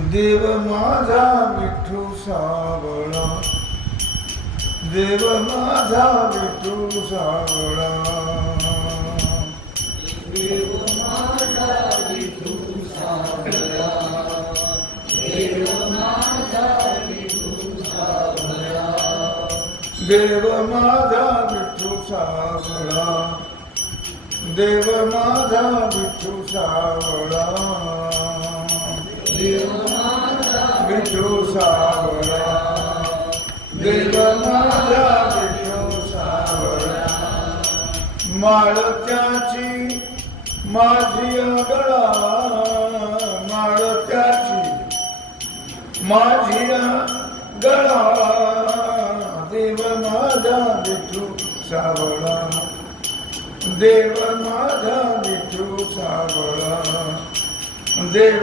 देव माझा विठू सावळा. देव माझा विठू सावळा. देव माझा विठू सावळा. देव माझा विठू सावळा. सावळा देव माझा विठू सावळा. माळत्याची माझी गळा माळत्याची माझी गळा देव माझा विठू सावळा देव माझा विठू सावळा देव माझा विठू सावळा देव माझा विठू सावळा देव माझा विठू सावळा देव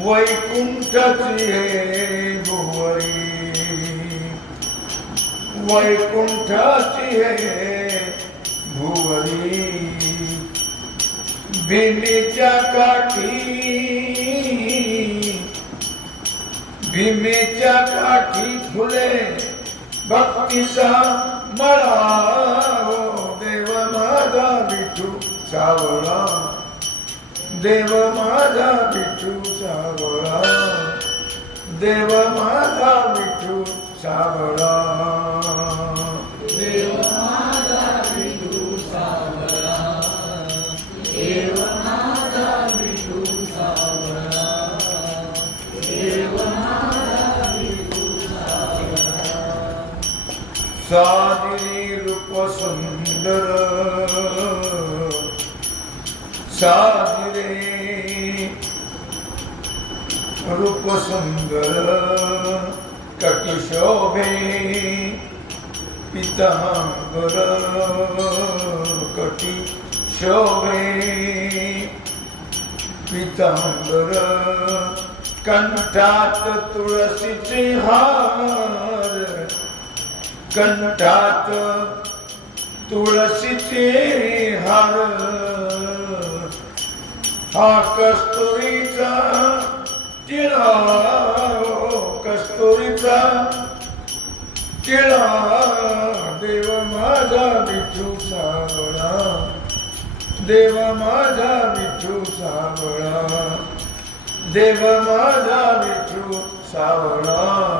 वैकुंठ भुवरी वैकुंठ भुवरी भीमेच्या काठी भीमेच्या काठी फुले मरा हो देव माझा बिठू सावळा దేవ మాధా విఠు చావడా. దేవ మాధా విఠు చావడా. సాని రూప సుందర సాని रूप सुंदर कटी शोभे पिताम्बर कटी शोभे कंठात तुळशीचे हार कंठात तुळशीचे हार हा कस्तुरी केला देव माझा विठू सावळा. देव माझा विठू सावळा. देव माझा विठू सावळा.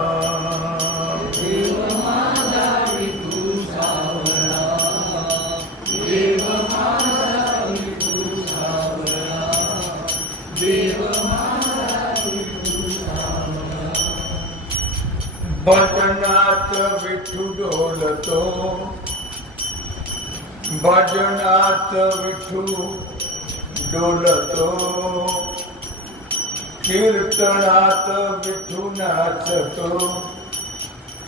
भजनात विठू डोलतो. भजनात विठू डोलतो. कीर्तनात विठू नाचतो.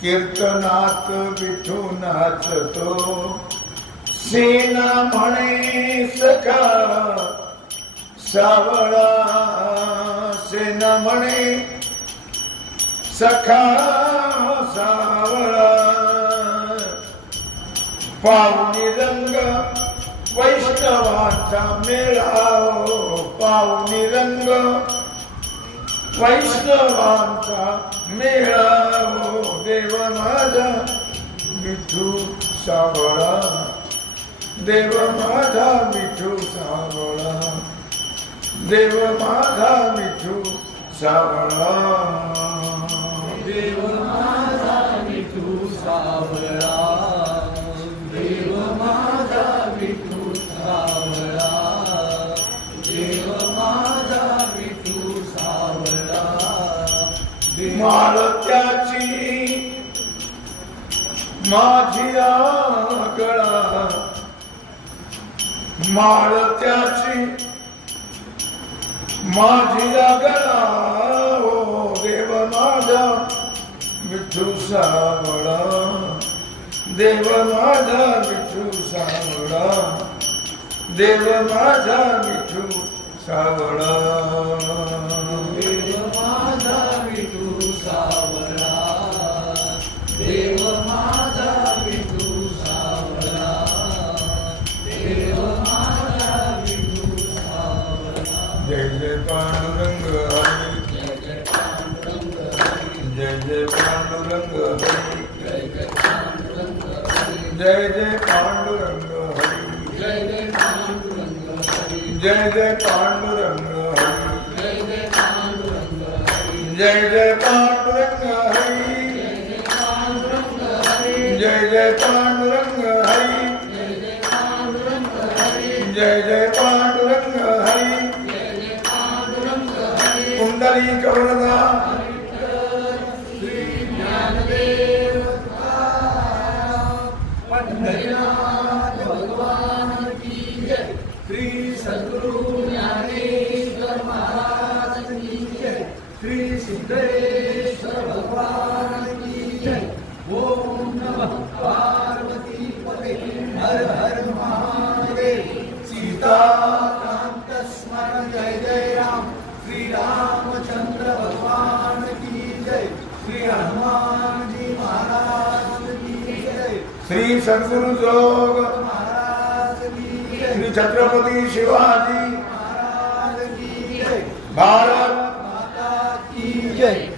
कीर्तनात विठू नाचतो. सेना म्हणे सखा सावळा सेना म्हणे सखा सावळा. पावनी रंग वैष्णवाचा मेळा हो, पावनी रंग वैष्णवांचा मेळा हो. देव माझा विठू सावळा. देव माझा विठू सावळा. देव माझा विठू सावळा. देव माझा विठू सावळा देव माझा विठू सावळा देव माझा विठू सावळा मालत्याची माझी गळा माळत्याची माझी गळा ओ देव माझा. विठू सावळा देव माझा विठू सावळा देव माझा विठू सावळा ਜੈ ਜੈ ਪਾਂਡੁਰੰਗ ਹਰੀ। ਜੈ ਜੈ ਪਾਂਡੁਰੰਗ ਹਰੀ। ਜੈ ਜੈ ਪਾਂਡੁਰੰਗ ਹਰੀ। ਜੈ ਜੈ ਪਾਂਡੁਰੰਗ ਹਰੀ। ਜੈ ਜੈ ਪਾਂਡੁਰੰਗ ਹਰੀ। ਜੈ ਜੈ ਪਾਂਡੁਰੰਗ ਹਰੀ। ਜੈ ਜੈ ਪਾਂਡੁਰੰਗ ਹਰੀ ਜੈ ਜੈ ਪਾਂਡੁਰੰਗ श्री हनुमान जी महाराज श्री सद्गुरु महाराज श्री छत्रपती शिवाजी। महाराज भारत। माता की जय।